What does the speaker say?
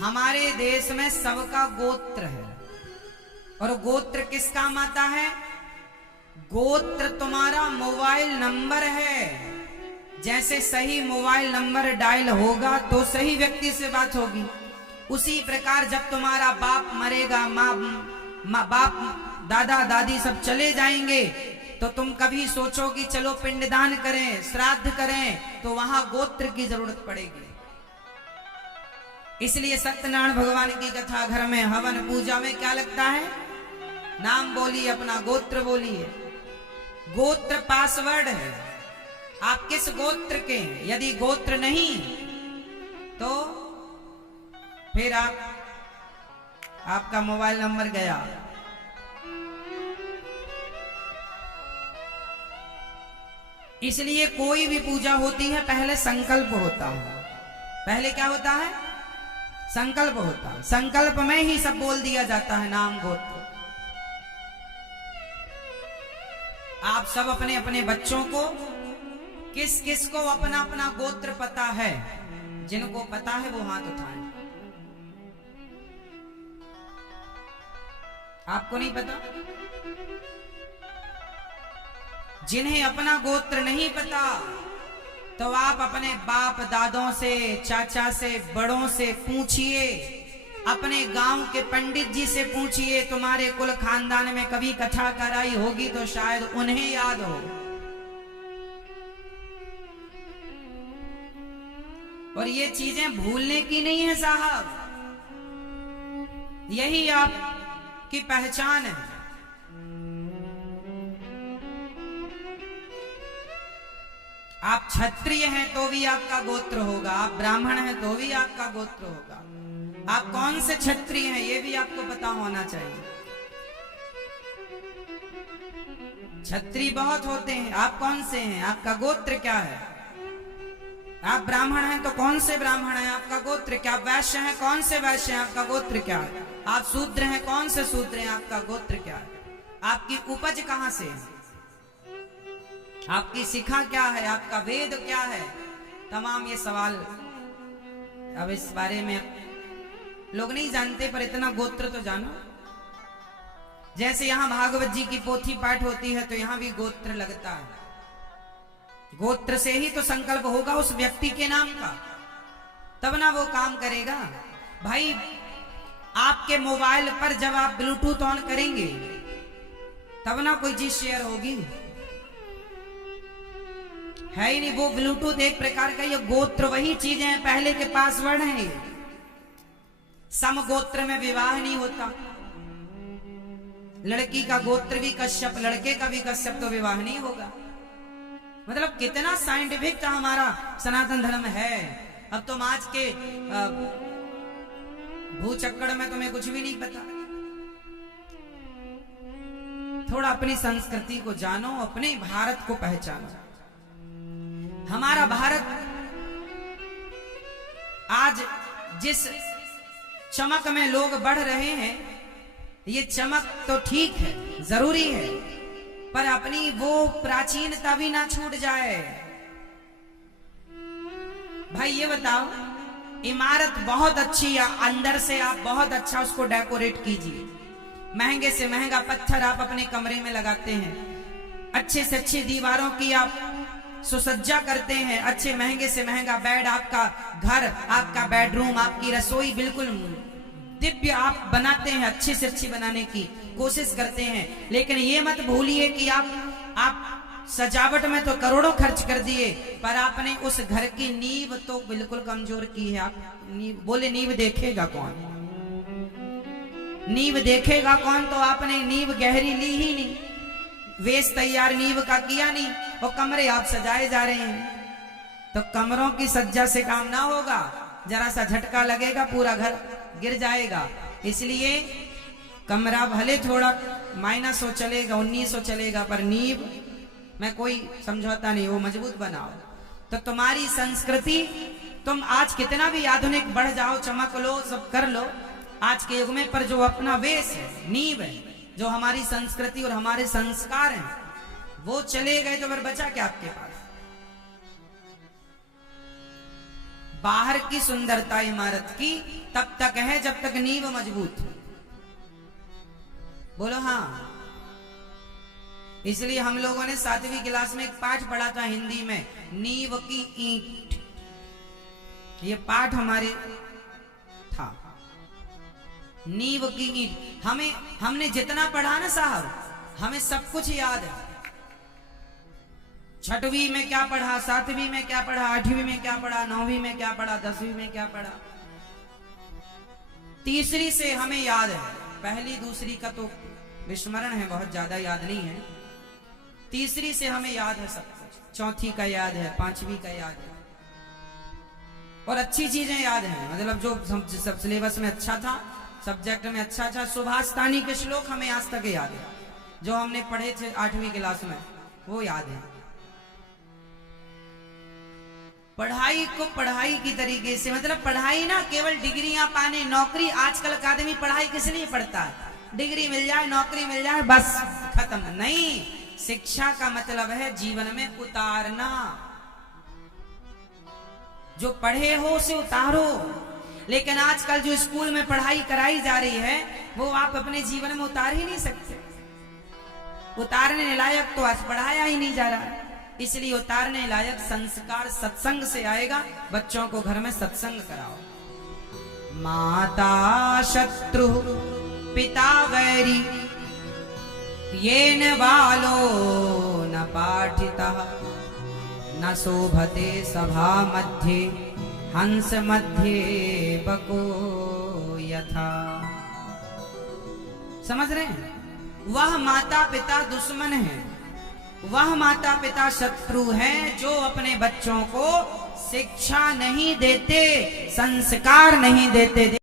हमारे देश में सबका गोत्र है। और गोत्र किस काम आता है? गोत्र तुम्हारा मोबाइल नंबर है। जैसे सही मोबाइल नंबर डायल होगा तो सही व्यक्ति से बात होगी। उसी प्रकार जब तुम्हारा बाप मरेगा, बाप दादा दादी सब चले जाएंगे, तो तुम कभी सोचोगी चलो पिंडदान करें, श्राद्ध करें, तो वहां गोत्र की जरूरत पड़ेगी। इसलिए सत्यनारायण भगवान की कथा घर में हवन पूजा में क्या लगता है? नाम बोलिए, अपना गोत्र बोलिए। गोत्र पासवर्ड है। आप किस गोत्र के हैं? यदि गोत्र नहीं तो फिर आपका मोबाइल नंबर गया। इसलिए कोई भी पूजा होती है पहले संकल्प होता है। पहले क्या होता है? संकल्प होता है। संकल्प में ही सब बोल दिया जाता है, नाम गोत्र। आप सब अपने अपने बच्चों को, किस किस को अपना अपना गोत्र पता है? जिनको पता है वो हाथ उठाएं। आपको नहीं पता? जिन्हें अपना गोत्र नहीं पता तो आप अपने बाप दादों से, चाचा से, बड़ों से पूछिए। अपने गांव के पंडित जी से पूछिए, तुम्हारे कुल खानदान में कभी कथा कराई होगी तो शायद उन्हें याद हो। और ये चीजें भूलने की नहीं है साहब, यही आपकी पहचान है। आप क्षत्रिय हैं तो भी आपका गोत्र होगा, आप ब्राह्मण हैं तो भी आपका गोत्र होगा। आप कौन से क्षत्रिय हैं ये भी आपको पता होना चाहिए। क्षत्रिय बहुत होते हैं, आप कौन से हैं? आपका गोत्र क्या है? आप ब्राह्मण हैं तो कौन से ब्राह्मण हैं? आपका गोत्र क्या? वैश्य हैं, कौन से वैश्य हैं? आपका गोत्र क्या है? आप शूद्र हैं, कौन से शूद्र हैं? आपका गोत्र क्या है? आपकी उपज कहां से है? आपकी शिखा क्या है? आपका वेद क्या है? तमाम ये सवाल अब इस बारे में लोग नहीं जानते, पर इतना गोत्र तो जानो। जैसे यहां भागवत जी की पोथी पाठ होती है तो यहां भी गोत्र लगता है। गोत्र से ही तो संकल्प होगा उस व्यक्ति के नाम का, तब ना वो काम करेगा। भाई आपके मोबाइल पर जब आप ब्लूटूथ ऑन करेंगे तब ना कोई चीज शेयर होगी, है ही नहीं। वो ब्लूटूथ एक प्रकार का, ये गोत्र वही चीजें हैं, पहले के पासवर्ड हैं। सम गोत्र में विवाह नहीं होता। लड़की का गोत्र भी कश्यप, लड़के का भी कश्यप, तो विवाह नहीं होगा। मतलब कितना साइंटिफिक हमारा सनातन धर्म है। अब तुम आज के भूचक्कर में तुम्हें कुछ भी नहीं पता। थोड़ा अपनी संस्कृति को जानो, अपने भारत को पहचानो। हमारा भारत आज जिस चमक में लोग बढ़ रहे हैं, ये चमक तो ठीक है, जरूरी है, पर अपनी वो प्राचीनता भी ना छूट जाए। भाई ये बताओ, इमारत बहुत अच्छी है, अंदर से आप बहुत अच्छा उसको डेकोरेट कीजिए। महंगे से महंगा पत्थर आप अपने कमरे में लगाते हैं, अच्छे से अच्छी दीवारों की आप सुसज्जा करते हैं, अच्छे महंगे से महंगा बेड, आपका घर, आपका बेडरूम, आपकी रसोई बिल्कुल दिव्य आप बनाते हैं, अच्छे से अच्छी बनाने की कोशिश करते हैं। लेकिन ये मत भूलिए कि आप सजावट में तो करोड़ों खर्च कर दिए, पर आपने उस घर की नींव तो बिल्कुल कमजोर की है। आप बोले नींव देखेगा कौन? नींव देखेगा कौन? तो आपने नींव गहरी ली ही नहीं, वेश तैयार नींव का किया नहीं, और कमरे आप सजाए जा रहे हैं। तो कमरों की सज्जा से काम ना होगा, जरा सा झटका लगेगा पूरा घर गिर जाएगा। इसलिए कमरा भले थोड़ा माइनस हो चलेगा, 1900 चलेगा, पर नींव में कोई समझौता नहीं, वो मजबूत बनाओ। तो तुम्हारी संस्कृति, तुम आज कितना भी आधुनिक बढ़ जाओ, चमक लो, सब कर लो, आज के युग में पर जो अपना वेश है, नींव है, जो हमारी संस्कृति और हमारे संस्कार हैं, वो चले गए तो फिर बचा क्या आपके पास? बाहर की सुंदरता इमारत की तब तक है जब तक नींव मजबूत। बोलो हाँ। इसलिए हम लोगों ने 7वीं क्लास में एक पाठ पढ़ा था हिंदी में, नींव की ईंट। ये पाठ हमारे था, नींव की ईंट। हमने जितना पढ़ा ना साहब, हमें सब कुछ याद है। 6वीं में क्या पढ़ा, 7वीं में क्या पढ़ा, 8वीं में क्या पढ़ा, 9वीं में क्या पढ़ा, 10वीं में क्या पढ़ा। तीसरी से हमें याद है, पहली दूसरी का तो विस्मरण है, बहुत ज्यादा याद नहीं है। तीसरी से हमें याद है सब कुछ, चौथी का याद है, 5वीं का याद है, और अच्छी चीजें याद हैं। मतलब जो सब सिलेबस में अच्छा था, सब्जेक्ट में अच्छा था। सुभाषतानी के श्लोक हमें आज तक याद है, जो हमने पढ़े थे 8वीं क्लास में, वो याद है। पढ़ाई को पढ़ाई की तरीके से, मतलब पढ़ाई ना केवल डिग्रियां पाने, नौकरी। आजकल का आदमी पढ़ाई किस लिए पढ़ता है? डिग्री मिल जाए, नौकरी मिल जाए, बस खत्म। नहीं, शिक्षा का मतलब है जीवन में उतारना। जो पढ़े हो उसे उतारो। लेकिन आजकल जो स्कूल में पढ़ाई कराई जा रही है, वो आप अपने जीवन में उतार ही नहीं सकते। उतारने लायक तो आज पढ़ाया ही नहीं जा रहा। इसलिए उतारने लायक संस्कार सत्संग से आएगा। बच्चों को घर में सत्संग कराओ। माता शत्रु पिता वैरी, येन बालो न पाठितः, न शोभते सभा मध्ये, हंस मध्ये बको यथा। समझ रहे हैं? वह माता पिता दुश्मन है, वह माता पिता शत्रु हैं जो अपने बच्चों को शिक्षा नहीं देते, संस्कार नहीं देते।